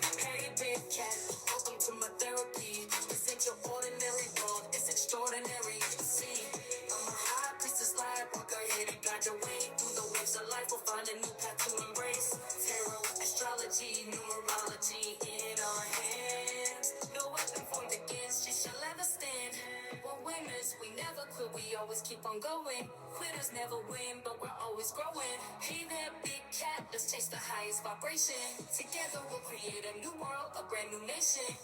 Hey, big cat, welcome to my therapy. This ain't your ordinary world, it's extraordinary. See, I'm a high priestess, light walker, here to guide your way through the waves of life. We'll find a new path to embrace. Tarot, astrology, numerology in our hands. No weapon formed against you shall ever stand. We're winners, we never quit, we always keep on going. Quitters never win, but we're always growing. Hey there, big cat, let's chase the highest vibration. Together we'll create a new world, a brand new nation.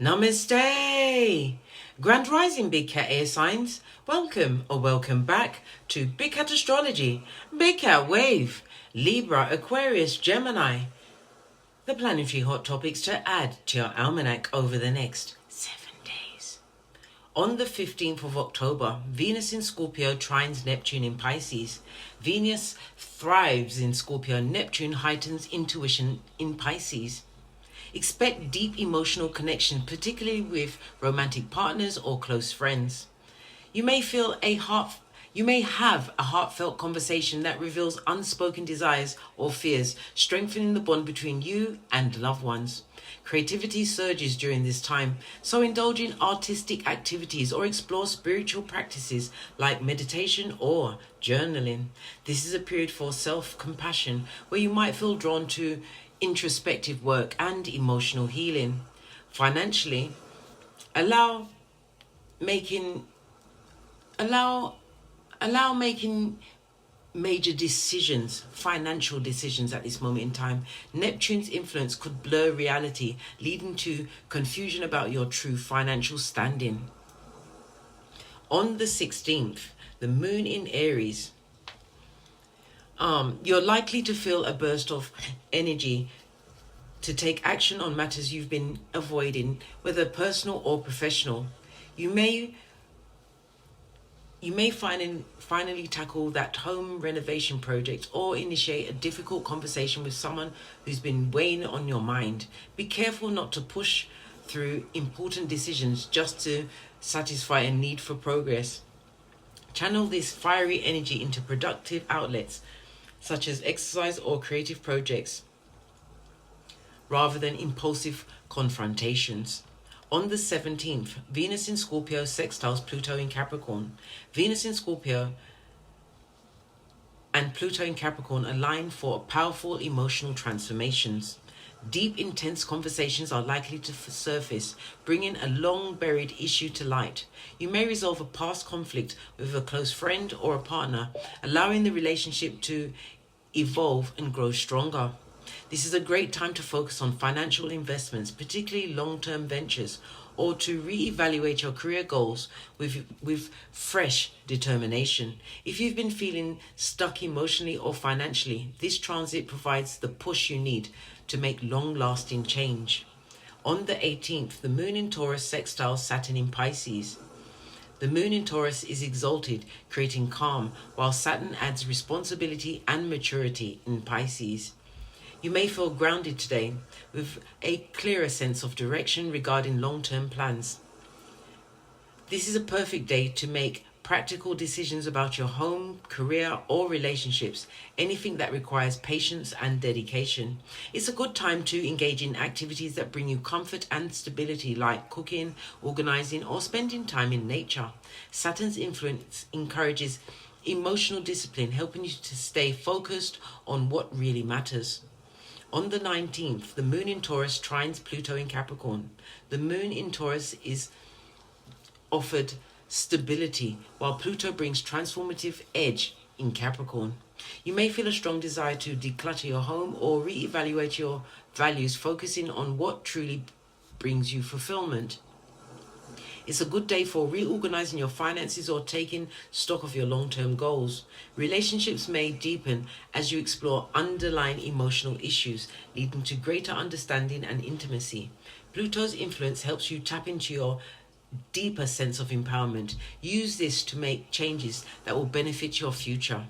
Namaste! Grand Rising Big Cat Air Signs, welcome or welcome back to Big Cat Astrology, Big Cat Wave, Libra, Aquarius, Gemini. The planetary hot topics to add to your almanac over the next 7 days. On the 15th of October, Venus in Scorpio trines Neptune in Pisces. Venus thrives in Scorpio, Neptune heightens intuition in Pisces. Expect deep emotional connection, particularly with romantic partners or close friends. You may have a heartfelt conversation that reveals unspoken desires or fears, strengthening the bond between you and loved ones. Creativity surges during this time, so indulge in artistic activities or explore spiritual practices like meditation or journaling. This is a period for self-compassion where you might feel drawn to introspective work and emotional healing. Financially, allow making major decisions, financial decisions at this moment in time. Neptune's influence could blur reality, leading to confusion about your true financial standing. On the 16th, the moon in Aries. You're likely to feel a burst of energy to take action on matters you've been avoiding, whether personal or professional. You may finally tackle that home renovation project or initiate a difficult conversation with someone who's been weighing on your mind. Be careful not to push through important decisions just to satisfy a need for progress. Channel this fiery energy into productive outlets, such as exercise or creative projects, rather than impulsive confrontations. On the 17th, Venus in Scorpio sextiles Pluto in Capricorn. Venus in Scorpio and Pluto in Capricorn align for powerful emotional transformations. Deep, intense conversations are likely to surface, bringing a long-buried issue to light. You may resolve a past conflict with a close friend or a partner, allowing the relationship to evolve and grow stronger. This is a great time to focus on financial investments, particularly long-term ventures, or to reevaluate your career goals with fresh determination. If you've been feeling stuck emotionally or financially, this transit provides the push you need to make long-lasting change. On the 18th, the moon in Taurus sextiles Saturn in Pisces. The moon in Taurus is exalted, creating calm, while Saturn adds responsibility and maturity in Pisces. You may feel grounded today, with a clearer sense of direction regarding long-term plans. This is a perfect day to make practical decisions about your home, career, or relationships, anything that requires patience and dedication. It's a good time to engage in activities that bring you comfort and stability, like cooking, organizing, or spending time in nature. Saturn's influence encourages emotional discipline, helping you to stay focused on what really matters. On the 19th, the moon in Taurus trines Pluto in Capricorn. The moon in Taurus is offered stability, while Pluto brings transformative edge in Capricorn. You may feel a strong desire to declutter your home or reevaluate your values, focusing on what truly brings you fulfillment. It's a good day for reorganizing your finances or taking stock of your long-term goals. Relationships may deepen as you explore underlying emotional issues, leading to greater understanding and intimacy. Pluto's influence helps you tap into your deeper sense of empowerment. Use this to make changes that will benefit your future.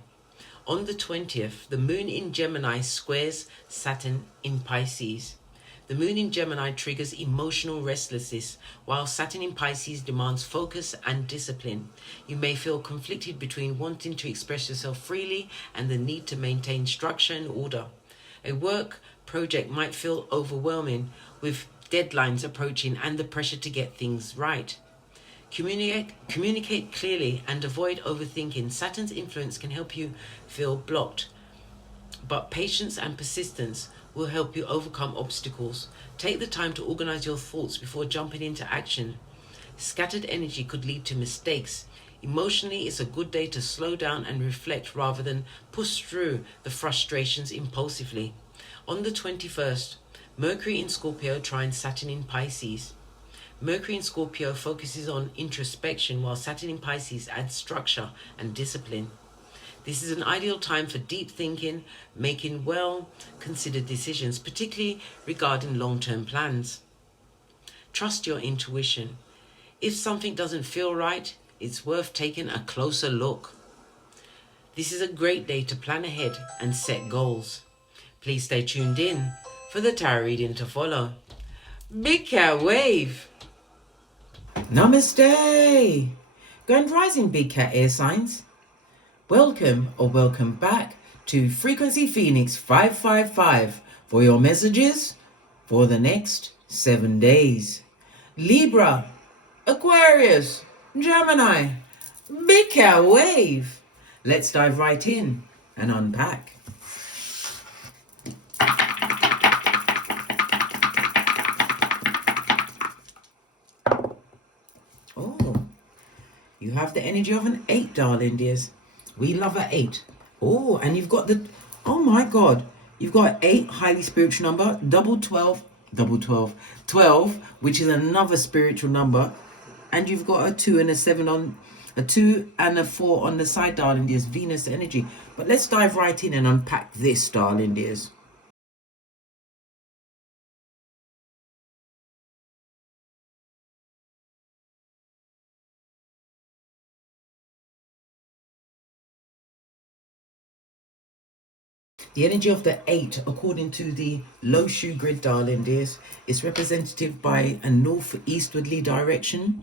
On the 20th, the moon in Gemini squares Saturn in Pisces. The moon in Gemini triggers emotional restlessness, while Saturn in Pisces demands focus and discipline. You may feel conflicted between wanting to express yourself freely and the need to maintain structure and order. A work project might feel overwhelming, with deadlines approaching and the pressure to get things right. Communicate clearly and avoid overthinking. Saturn's influence can help you feel blocked, but patience and persistence will help you overcome obstacles. Take the time to organize your thoughts before jumping into action. Scattered energy could lead to mistakes. Emotionally, it's a good day to slow down and reflect rather than push through the frustrations impulsively. On the 21st, Mercury in Scorpio trines Saturn in Pisces. Mercury in Scorpio focuses on introspection, while Saturn in Pisces adds structure and discipline. This is an ideal time for deep thinking, making well-considered decisions, particularly regarding long-term plans. Trust your intuition. If something doesn't feel right, it's worth taking a closer look. This is a great day to plan ahead and set goals. Please stay tuned in for the tarot reading to follow. Big Cat Wave. Namaste. Grand Rising Big Cat Air Signs. Welcome or welcome back to Frequency Phoenix 555 for your messages for the next 7 days. Libra, Aquarius, Gemini, Big Cat Wave. Let's dive right in and unpack. Oh, you have the energy of an 8, darling dears. We love an 8. Oh, and you've got the, oh my God, you've got 8, highly spiritual number, double 12, 12, which is another spiritual number. And you've got a 2 and a 7 on, a 2 and a 4 on the side, darling dears, Venus energy. But let's dive right in and unpack this, darling dears. The energy of the 8, according to the low shoe grid, darling dears, is representative by a north-eastwardly direction.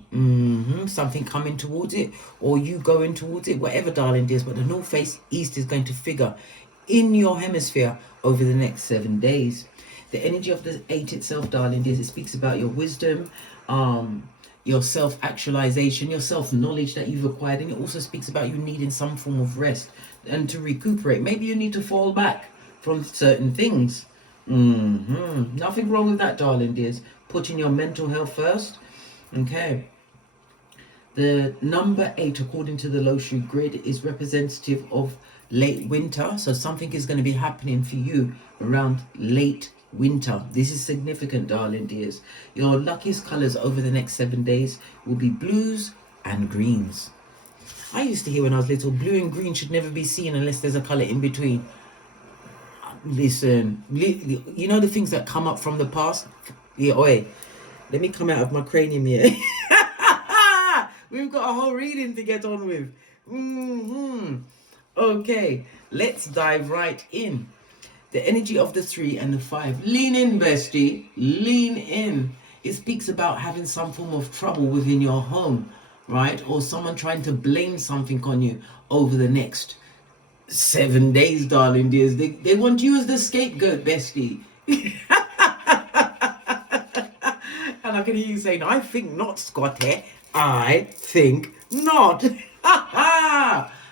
Something coming towards it, or you going towards it, whatever, darling dears. But the north face east is going to figure in your hemisphere over the next 7 days. The energy of the 8 itself, darling dears, it speaks about your wisdom, your self-actualization, your self-knowledge that you've acquired, and it also speaks about you needing some form of rest and to recuperate. Maybe you need to fall back from certain things. Nothing wrong with that, darling dears. Putting your mental health first. Okay. The number 8, according to the low shoe grid, is representative of late winter. So something is going to be happening for you around late winter. This is significant, darling dears. Your luckiest colors over the next 7 days will be blues and greens. I used to hear when I was little, blue and green should never be seen unless there's a color in between. Listen, you know the things that come up from the past? Yeah, oi, let me come out of my cranium here. We've got a whole reading to get on with. Okay, let's dive right in. The energy of the 3 and the 5. Lean in, bestie. Lean in. It speaks about having some form of trouble within your home, right? Or someone trying to blame something on you over the next 7 days, darling dears. They want you as the scapegoat, bestie. And I can hear you saying, I think not, Scotty. I think not.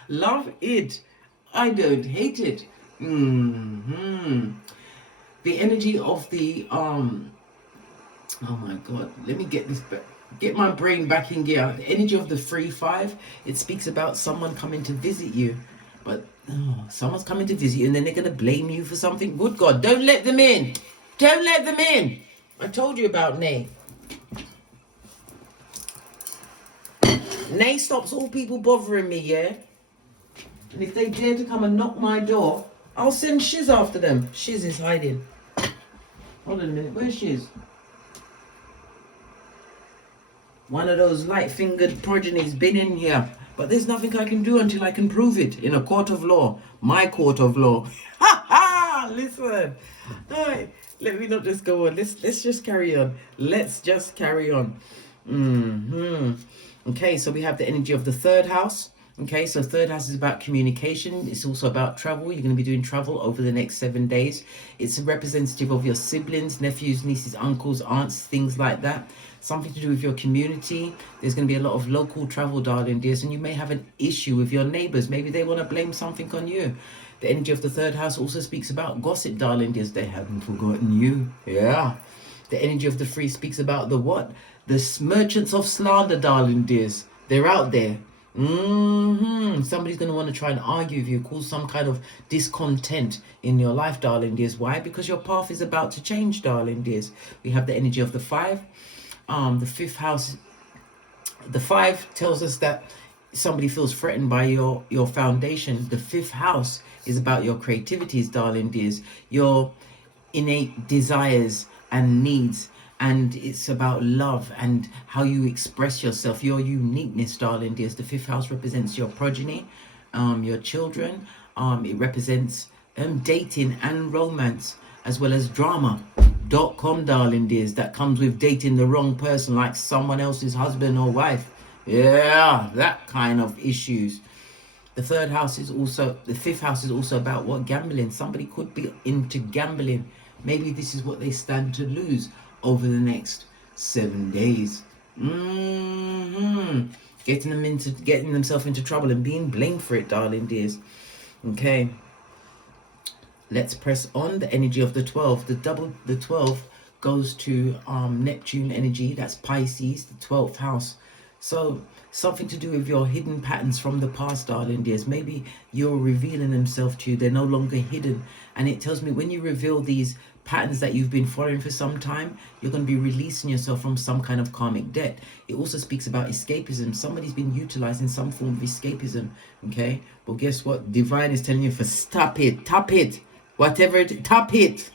Love it. I don't hate it. The energy of the oh my God, let me get my brain back in gear. The energy of the 3-5, it speaks about someone coming to visit you, but someone's coming to visit you and then they're going to blame you for something. Good God, don't let them in. Don't let them in. I told you about Nay. Nay stops all people bothering me, yeah? And if they dare to come and knock my door, I'll send Shiz after them. Shiz is hiding. Hold on a minute. Where's Shiz? One of those light-fingered progenies been in here. But there's nothing I can do until I can prove it in a court of law. My court of law. Ha ha! Listen, hey, let me not just go on. Let's just carry on. Let's just carry on. Okay, so we have the energy of the third house. Okay, so third house is about communication. It's also about travel. You're going to be doing travel over the next 7 days. It's a representative of your siblings, nephews, nieces, uncles, aunts, things like that. Something to do with your community. There's going to be a lot of local travel, darling dears, and you may have an issue with your neighbors. Maybe they want to blame something on you. The energy of the third house also speaks about gossip, darling dears. They haven't forgotten you. Yeah. The energy of the three speaks about the what? The merchants of slander, darling dears. They're out there. Somebody's going to want to try and argue with you, cause some kind of discontent in your life, darling dears. Why? Because your path is about to change, darling dears. We have the energy of the five. The fifth house. The five tells us that somebody feels threatened by your foundation. The fifth house is about your creativities, darling dears. Your innate desires and needs. And it's about love and how you express yourself, your uniqueness, darling dears. The fifth house represents your progeny, your children. It represents dating and romance, as well as drama.com, darling dears. That comes with dating the wrong person, like someone else's husband or wife. Yeah, that kind of issues. The fifth house is also about what? Gambling. Somebody could be into gambling. Maybe this is what they stand to lose over the next 7 days. Getting themselves into trouble and being blamed for it, darling dears. Okay, let's press on. The energy of the 12. The 12 goes to Neptune energy. That's Pisces, the 12th house. So something to do with your hidden patterns from the past, darling dears. Maybe you're revealing themselves to you. They're no longer hidden. And it tells me when you reveal these patterns that you've been following for some time, you're going to be releasing yourself from some kind of karmic debt. It also speaks about escapism. Somebody's been utilizing some form of escapism. Okay, well, guess what? Divine is telling you for stop it, tap it, whatever it, tap it.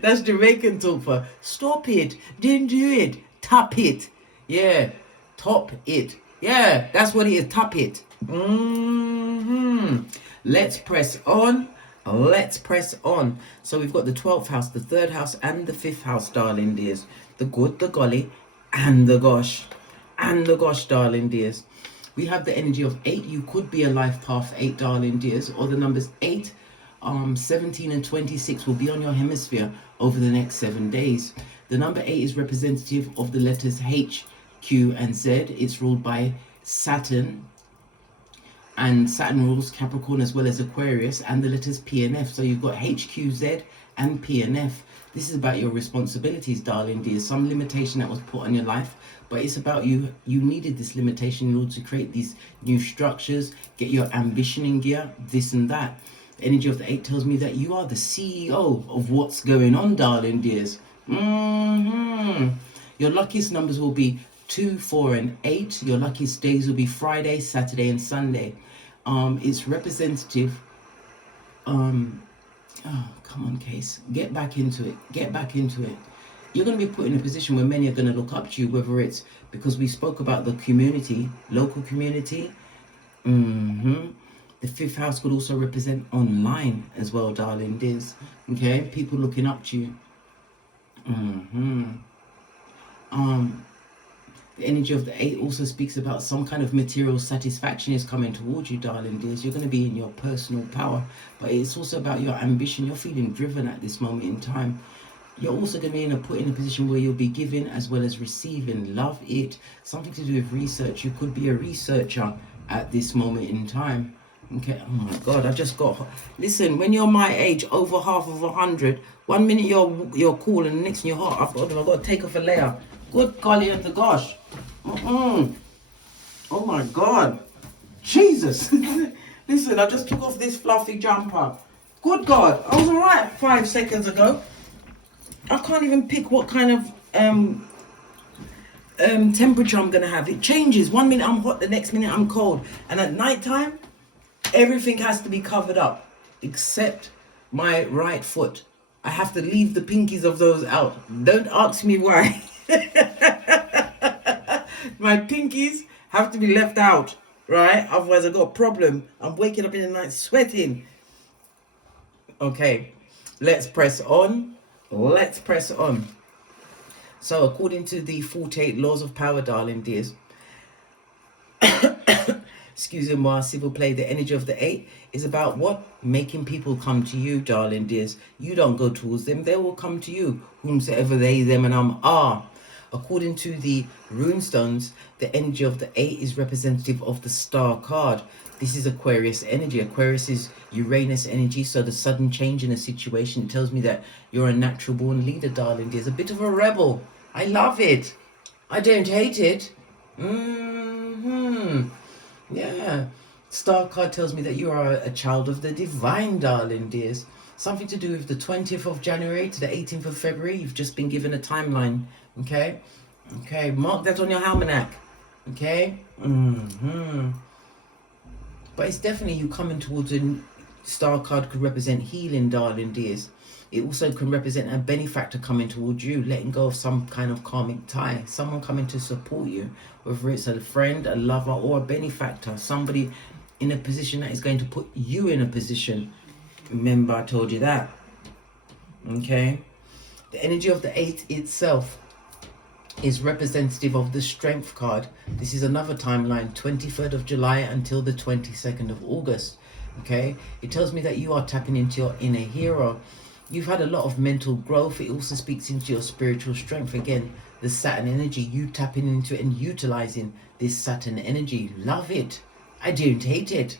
That's Jamaican talk for stop it, didn't do it, tap it. Yeah, top it. Yeah, that's what it is, tap it. Let's press on. Let's press on. So we've got the 12th house, the 3rd house, and the 5th house, darling dears. The good, the golly, and the gosh. And the gosh, darling dears. We have the energy of 8. You could be a life path 8, darling dears. Or the numbers 8, 17, and 26 will be on your hemisphere over the next 7 days. The number 8 is representative of the letters H, Q, and Z. It's ruled by Saturn. And Saturn rules Capricorn as well as Aquarius, and the letters P and F. So you've got H, Q, Z, and P and F. This is about your responsibilities, darling dear. Some limitation that was put on your life, but it's about you. You needed this limitation in order to create these new structures, get your ambition in gear, this and that. The energy of the 8 tells me that you are the CEO of what's going on, darling dears. Your luckiest numbers will be 2, 4, and 8. Your luckiest days will be Friday, Saturday, and Sunday. It's representative. Oh, come on, Case. Get back into it. Get back into it. You're going to be put in a position where many are going to look up to you, whether it's because we spoke about the community, local community. The 5th house could also represent online as well, darling dears. Okay, people looking up to you. The energy of the 8 also speaks about some kind of material satisfaction is coming towards you, darling dears. You're going to be in your personal power, but it's also about your ambition. You're feeling driven at this moment in time. You're also going to be put in a position where you'll be giving as well as receiving. Love it. Something to do with research. You could be a researcher at this moment in time. Okay. Oh my God, I just got. Listen, when you're my age, over half of 100, 1 minute you're cool, and the next you're hot. I've got to take off a layer. Good golly and the gosh. Oh my God. Jesus. Listen, I just took off this fluffy jumper. Good God. I was alright 5 seconds ago. I can't even pick what kind of temperature I'm going to have. It changes. 1 minute I'm hot, the next minute I'm cold. And at night time, everything has to be covered up except my right foot. I have to leave the pinkies of those out. Don't ask me why. My pinkies have to be left out, right? Otherwise I got a problem. I'm waking up in the night sweating. Okay, let's press on. Let's press on. So according to the 48 laws of power, darling dears, excuse me, while civil play, the energy of the 8 is about what? Making people come to you, darling dears. You don't go towards them, they will come to you, whomsoever they, them, and are. According to the runestones, the energy of the 8 is representative of the star card. This is Aquarius energy. Aquarius is Uranus energy, so the sudden change in a situation tells me that you're a natural born leader, darling dears. A bit of a rebel. I love it. I don't hate it. Yeah. Star card tells me that you are a child of the divine, darling dears. Something to do with the 20th of January to the 18th of February. You've just been given a timeline. Okay? Okay, mark that on your almanac. Okay? But it's definitely you coming towards a star card could represent healing, darling dears. It also can represent a benefactor coming towards you, letting go of some kind of karmic tie, someone coming to support you, whether it's a friend, a lover, or a benefactor, somebody in a position that is going to put you in a position. Remember, I told you that. Okay? The energy of the 8 itself is representative of the strength card. This is another timeline, 23rd of July until the 22nd of August. Okay? It tells me that you are tapping into your inner hero. You've had a lot of mental growth. It also speaks into your spiritual strength. Again, the Saturn energy, you tapping into it and utilizing this Saturn energy. Love it. I don't hate it.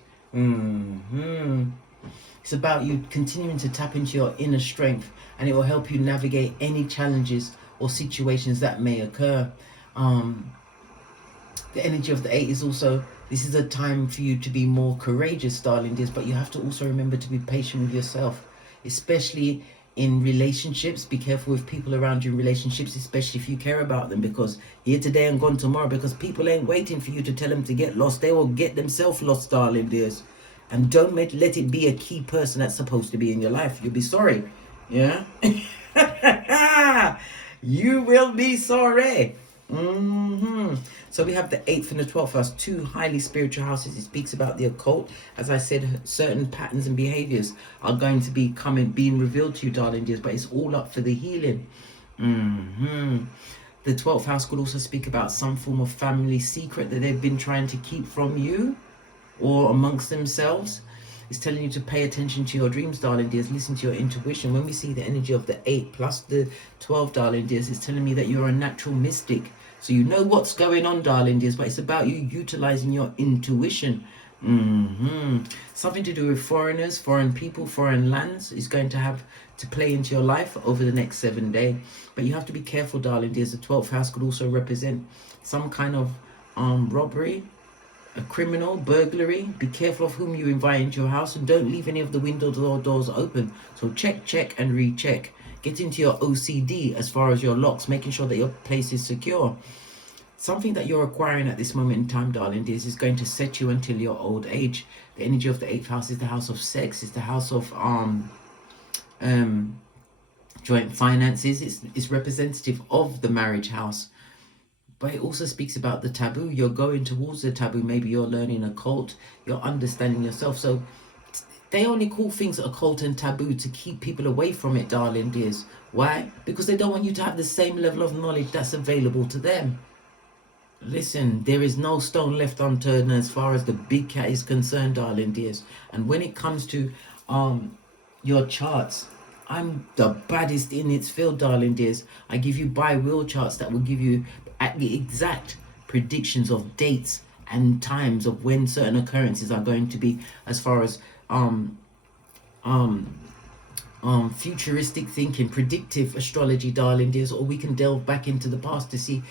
It's about you continuing to tap into your inner strength, and it will help you navigate any challenges or situations that may occur. The energy of the 8 is also, this is a time for you to be more courageous, darling dears, but you have to also remember to be patient with yourself, especially in relationships. Be careful with people around you in relationships, especially if you care about them, because here today and gone tomorrow, because people ain't waiting for you to tell them to get lost. They will get themselves lost, darling dears. And don't let it be a key person that's supposed to be in your life. You'll be sorry. Yeah? You will be sorry. So we have the 8th and the 12th house, two highly spiritual houses. It speaks about the occult. As I said, certain patterns and behaviors are going to be being revealed to you, darling dears, but it's all up for the healing. The 12th house could also speak about some form of family secret that they've been trying to keep from you or amongst themselves. It's telling you to pay attention to your dreams, darling dears. Listen to your intuition. When we see the energy of the 8 plus the 12, darling dears, it's telling me that you're a natural mystic. So you know what's going on, darling dears, but it's about you utilizing your intuition. Something to do with foreigners, foreign people, foreign lands is going to have to play into your life over the next 7 days. But you have to be careful, darling dears. The 12th house could also represent some kind of robbery, a criminal, burglary. Be careful of whom you invite into your house, and don't leave any of the windows or doors open. So check and recheck. Get into your OCD as far as your locks, making sure that your place is secure. Something that you're acquiring at this moment in time, darling dears, is going to set you until your old age. The energy of the 8th house is the house of sex. It's the house of joint finances. It's representative of the marriage house. But it also speaks about the taboo. You're going towards the taboo. Maybe you're learning occult. You're understanding yourself. So they only call things occult and taboo to keep people away from it, darling dears. Why? Because they don't want you to have the same level of knowledge that's available to them. Listen, there is no stone left unturned as far as the big cat is concerned, darling dears. And when it comes to your charts, I'm the baddest in its field, darling dears. I give you bi-wheel charts that will give you at the exact predictions of dates and times of when certain occurrences are going to be, as far as futuristic thinking, predictive astrology, darling dears. Or we can delve back into the past to see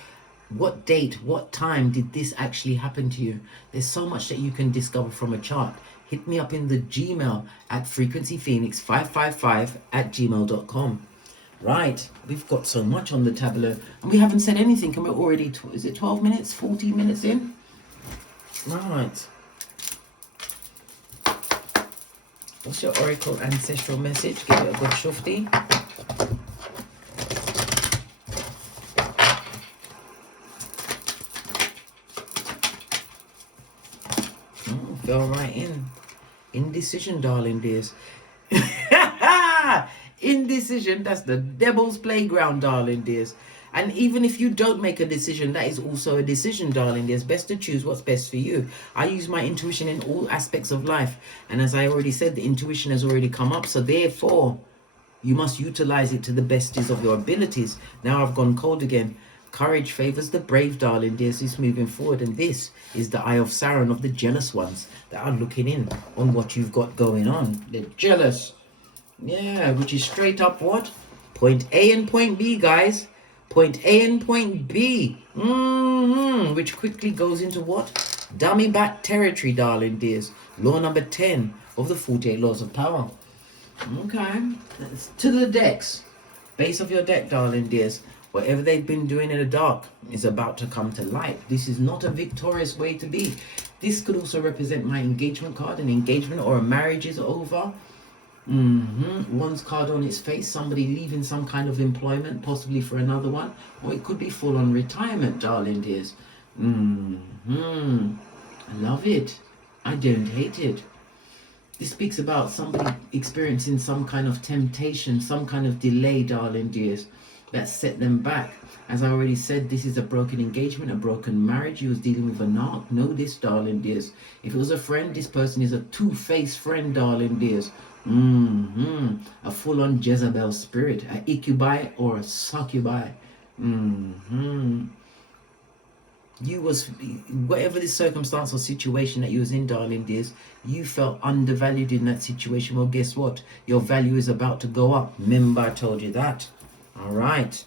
what date, what time did this actually happen to you. There's so much that you can discover from a chart. Hit me up in the Gmail at frequencyphoenix555@gmail.com. Right, we've got so much on the tableau, and we haven't said anything, and we're already, is it 12 minutes, 14 minutes in? Right. What's your oracle ancestral message? Give it a good shufti. Fell right in. Indecision, darling dears. Indecision, that's the devil's playground, darling dears. And even if you don't make a decision, that is also a decision, darling. It's best to choose what's best for you. I use my intuition in all aspects of life. And as I already said, the intuition has already come up. So therefore, you must utilize it to the besties of your abilities. Now I've gone cold again. Courage favors the brave, darling dears. It's moving forward. And this is the eye of Sauron, of the jealous ones that are looking in on what you've got going on. They're jealous. Yeah, which is straight up what? Point A and point B, guys. Point A and point B. Which quickly goes into what? Dummy back territory, darling dears. Law number 10 of the 48 laws of power. Okay. To the decks. Base of your deck, darling dears. Whatever they've been doing in the dark is about to come to light. This is not a victorious way to be. This could also represent my engagement card. An engagement or a marriage is over. One's card on its face, somebody leaving some kind of employment, possibly for another one, or it could be full on retirement, darling dears. I love it. I don't hate it. This speaks about somebody experiencing some kind of temptation, some kind of delay, darling dears, that set them back. As I already said, this is a broken engagement, a broken marriage. You was dealing with a narc. Know this, darling dears. If it was a friend, this person is a two-faced friend, darling dears. A full-on Jezebel spirit, a incubi or a succubi. You was, whatever the circumstance or situation that you was in, darling dears, you felt undervalued in that situation. Well, guess what? Your value is about to go up. Remember, I told you that. All right.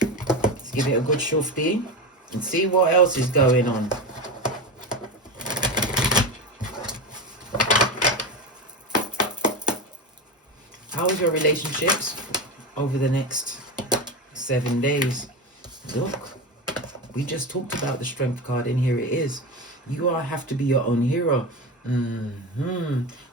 Let's give it a good shufti and see what else is going on. How is your relationships over the next 7 days? Look, we just talked about the strength card, and here it is. You have to be your own hero.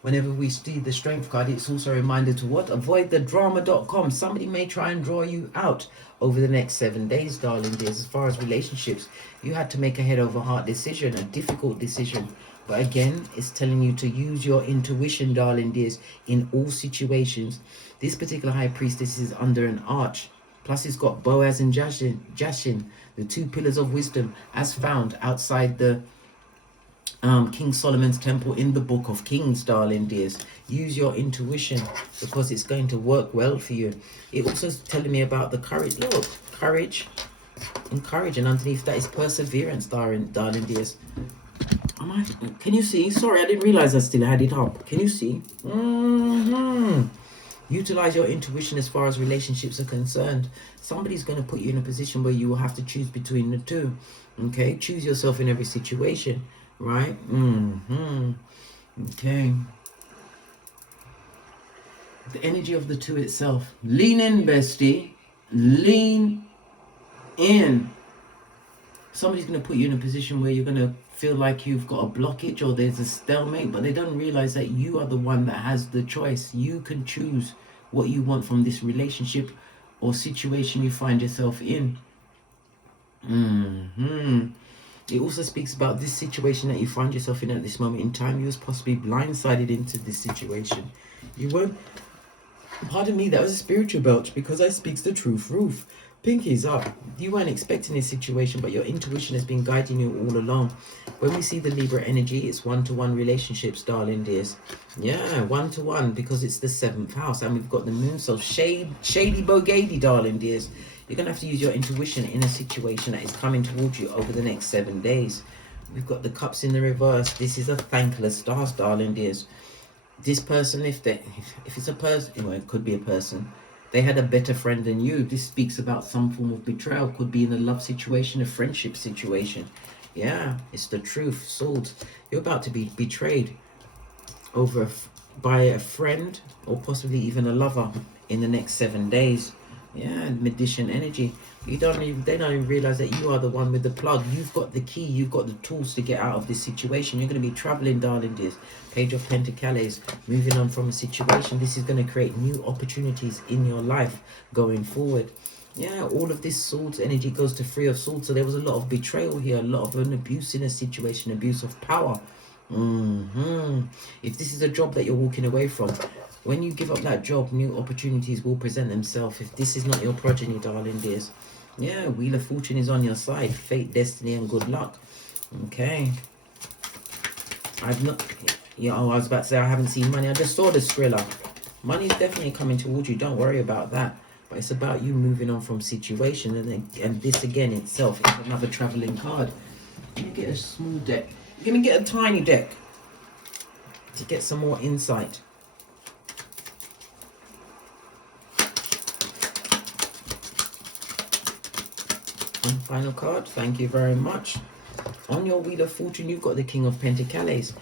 Whenever we see the strength card, it's also a reminder to what? Avoid the drama.com. Somebody may try and draw you out over the next 7 days, darling dears. As far as relationships, you had to make a head over heart decision, a difficult decision. But again, it's telling you to use your intuition, darling dears, in all situations. This particular high priestess is under an arch. Plus, it's got Boaz and Jashin, the two pillars of wisdom, as found outside the King Solomon's temple in the Book of Kings, darling dears. Use your intuition because it's going to work well for you. It also is telling me about the courage. Look, courage and courage, and underneath that is perseverance, darling dears. Can you see? Sorry, I didn't realize I still had it up. Can you see? Utilize your intuition as far as relationships are concerned. Somebody's going to put you in a position where you will have to choose between the two. Okay, choose yourself in every situation, right? Okay. The energy of the two itself. Lean in, bestie. Lean in. Somebody's going to put you in a position where you're going to feel like you've got a blockage or there's a stalemate, but they don't realize that you are the one that has the choice. You can choose what you want from this relationship or situation you find yourself in. It also speaks about this situation that you find yourself in at this moment in time. You was possibly blindsided into this situation. You weren't, pardon me, that was a spiritual belch because I speaks the truth. Roof. Pinkies up. You weren't expecting this situation, but your intuition has been guiding you all along. When we see the Libra energy, it's one-to-one relationships, darling dears. Yeah, one-to-one, because it's the 7th house, and we've got the moon. So shady bogady, darling dears. You're going to have to use your intuition in a situation that is coming towards you over the next 7 days. We've got the cups in the reverse. This is a thankless stars, darling dears. This person, if it's a person, well, it could be a person. They had a better friend than you. This speaks about some form of betrayal. Could be in a love situation, a friendship situation. Yeah, it's the truth. Swords. You're about to be betrayed by a friend or possibly even a lover in the next 7 days. Yeah, magician energy. They don't even realize that you are the one with the plug. You've got the key. You've got the tools to get out of this situation. You're going to be traveling, darling dears. Page of Pentacles. Moving on from a situation. This is going to create new opportunities in your life going forward. Yeah, all of this swords energy goes to 3 of swords. So there was a lot of betrayal here. A lot of an abuse in a situation. Abuse of power. If this is a job that you're walking away from, When you give up that job, new opportunities will present themselves. If this is not your progeny, darling dears. Yeah, Wheel of Fortune is on your side. Fate, destiny, and good luck. Okay. I've not... Yeah, I was about to say I haven't seen money. I just saw the Skrilla. Money's definitely coming towards you. Don't worry about that. But it's about you moving on from situation. And this again itself is another traveling card. Let me get a small deck. Let me get a tiny deck to get some more insight. And final card. Thank you very much. On your Wheel of Fortune, you've got the King of Pentacles.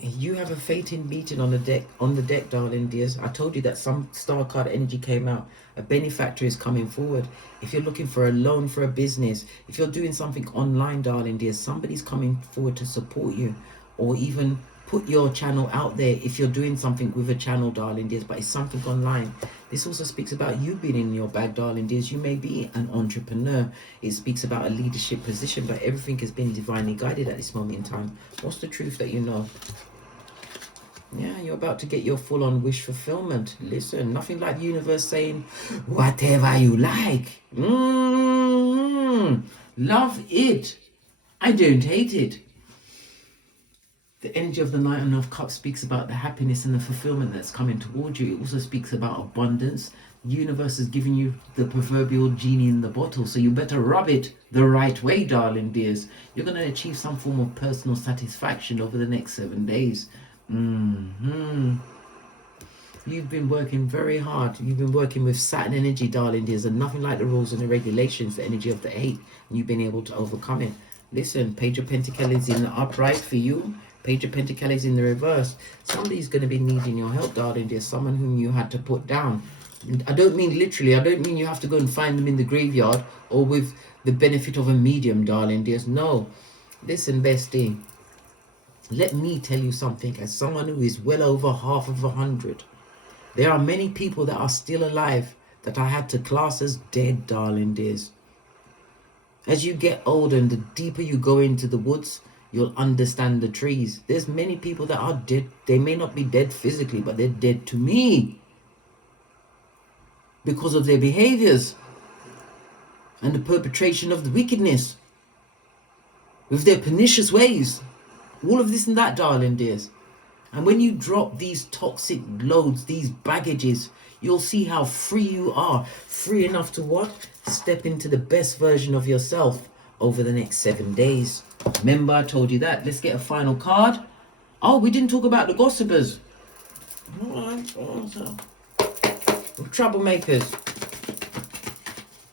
You have a fating beating on the deck, darling dears. I told you that some star card energy came out. A benefactor is coming forward. If you're looking for a loan for a business, if you're doing something online, darling dears, somebody's coming forward to support you, or even put your channel out there if you're doing something with a channel, darling dears, but it's something online. This also speaks about you being in your bag, darling dears. You may be an entrepreneur. It speaks about a leadership position, but everything has been divinely guided at this moment in time. What's the truth that you know? Yeah, you're about to get your full-on wish fulfillment. Listen, nothing like the universe saying, whatever you like. Love it. I don't hate it. The energy of the Knight of Cups speaks about the happiness and the fulfillment that's coming towards you. It also speaks about abundance. The universe is giving you the proverbial genie in the bottle, so you better rub it the right way, darling dears. You're going to achieve some form of personal satisfaction over the next 7 days. You've been working very hard. You've been working with Saturn energy, darling dears, and nothing like the rules and the regulations, the energy of the 8, and you've been able to overcome it. Listen, Page of Pentacles in the upright for you. Page of Pentacles in the reverse. Somebody's going to be needing your help, darling dear. Someone whom you had to put down. I don't mean literally. I don't mean you have to go and find them in the graveyard or with the benefit of a medium, darling dears. No. Listen, bestie. Let me tell you something. As someone who is well over half of 100, there are many people that are still alive that I had to class as dead, darling dears. As you get older and the deeper you go into the woods, you'll understand the trees. There's many people that are dead. They may not be dead physically, but they're dead to me because of their behaviors and the perpetration of the wickedness with their pernicious ways. All of this and that, darling dears. And when you drop these toxic loads, these baggages, you'll see how free you are. Free enough to what? Step into the best version of yourself over the next 7 days. Remember, I told you that. Let's get a final card. Oh, we didn't talk about the gossipers. Troublemakers.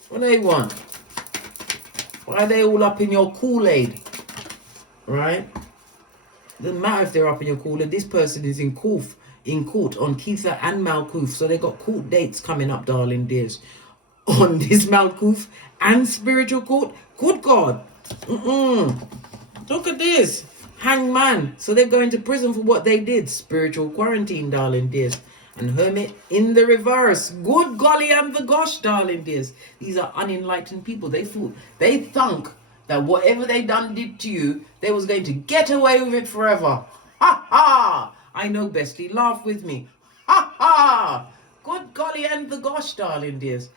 What do they want? Why are they all up in your Kool-Aid? Right? Doesn't matter if they're up in your Kool-Aid. This person is in court on Keitha and Malkuth. So they got court dates coming up, darling dears. On this Malkuth and spiritual court. Good God. Look at this. Hangman. So they're going to prison for what they did. Spiritual quarantine, darling dears. And Hermit in the reverse. Good golly and the gosh, darling dears. These are unenlightened people. They thunk that whatever they did to you, they was going to get away with it forever. Ha ha! I know, bestie. Laugh with me. Ha ha! Good golly and the gosh, darling dears.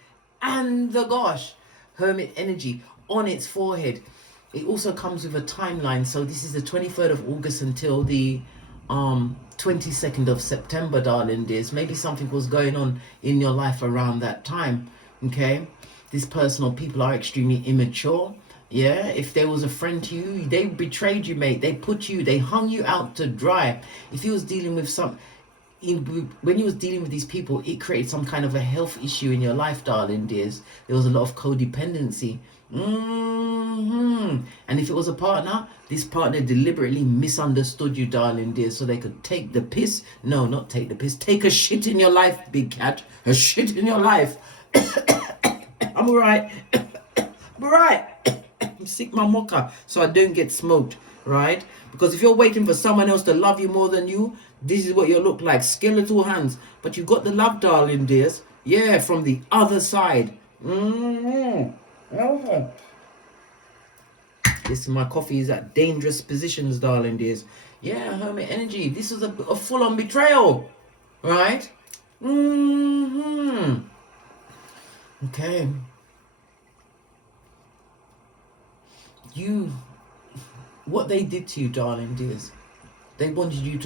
And the gosh. Hermit energy on its forehead. It also comes with a timeline. So this is the 23rd of August until the 22nd of September, darling dears. Maybe something was going on in your life around that time. Okay? These personal people are extremely immature. Yeah, if there was a friend to you, they betrayed you, mate. They hung you out to dry. If you was dealing with when you was dealing with these people, it created some kind of a health issue in your life, darling dears. There was a lot of codependency. And if it was a partner, this partner deliberately misunderstood you, darling dears, so they could take the piss. No, not take the piss. Take a shit in your life, big cat. A shit in your life. I'm alright. I'm alright. I'm sick my mocha so I don't get smoked, right? Because if you're waiting for someone else to love you more than you, this is what you look like. Skeletal hands. But you got the love, darling dears. Yeah, from the other side. This my coffee is at dangerous positions, darling dears. Yeah, Hermit energy. This is a full-on betrayal. Right? Okay. What they did to you, darling dears, they wanted you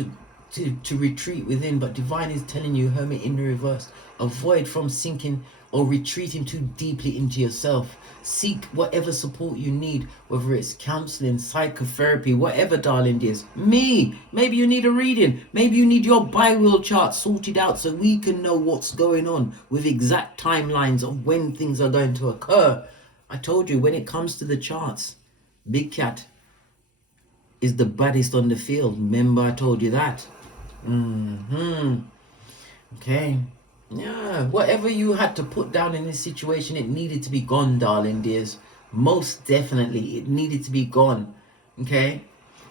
to retreat within, but divine is telling you, hermit in the reverse, avoid from sinking or retreating too deeply into yourself. Seek whatever support you need, whether it's counseling, psychotherapy, whatever, darling dears. Maybe you need a reading. Maybe you need your bi-wheel chart sorted out so we can know what's going on with exact timelines of when things are going to occur. I told you, when it comes to the charts, Big Cat is the baddest on the field. Remember I told you that. Okay. Yeah, whatever you had to put down in this situation, it needed to be gone, darling dears. Most definitely, it needed to be gone. Okay?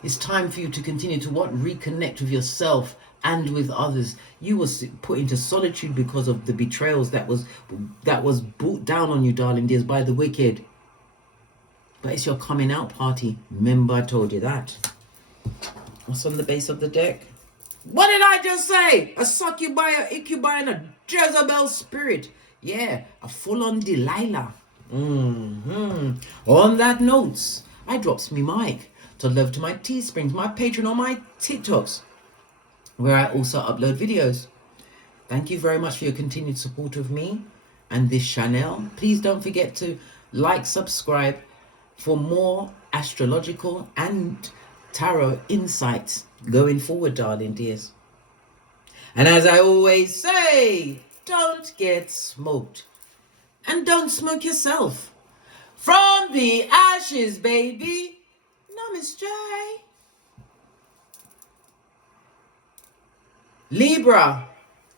It's time for you to continue to what? Reconnect with yourself and with others. You was put into solitude because of the betrayals that was brought down on you, darling dears, by the wicked. But it's your coming out party. Remember I told you that. What's on the base of the deck? What did I just say? A succubi, a incubi, and a Jezebel spirit. Yeah, a full-on Delilah. On that note, I drops me mic to love to my Teesprings, my Patreon, or my TikToks, where I also upload videos. Thank you very much for your continued support of me and this channel. Please don't forget to like, subscribe for more astrological and tarot insights going forward, darling dears. And as I always say, don't get smoked. And don't smoke yourself. From the ashes, baby. Namaste. Libra,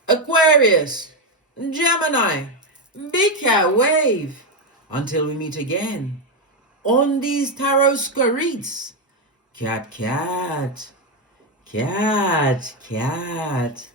Aquarius, Gemini, Big Cat Wave. Until we meet again on these tarot streets. Cat, cat, cat, cat.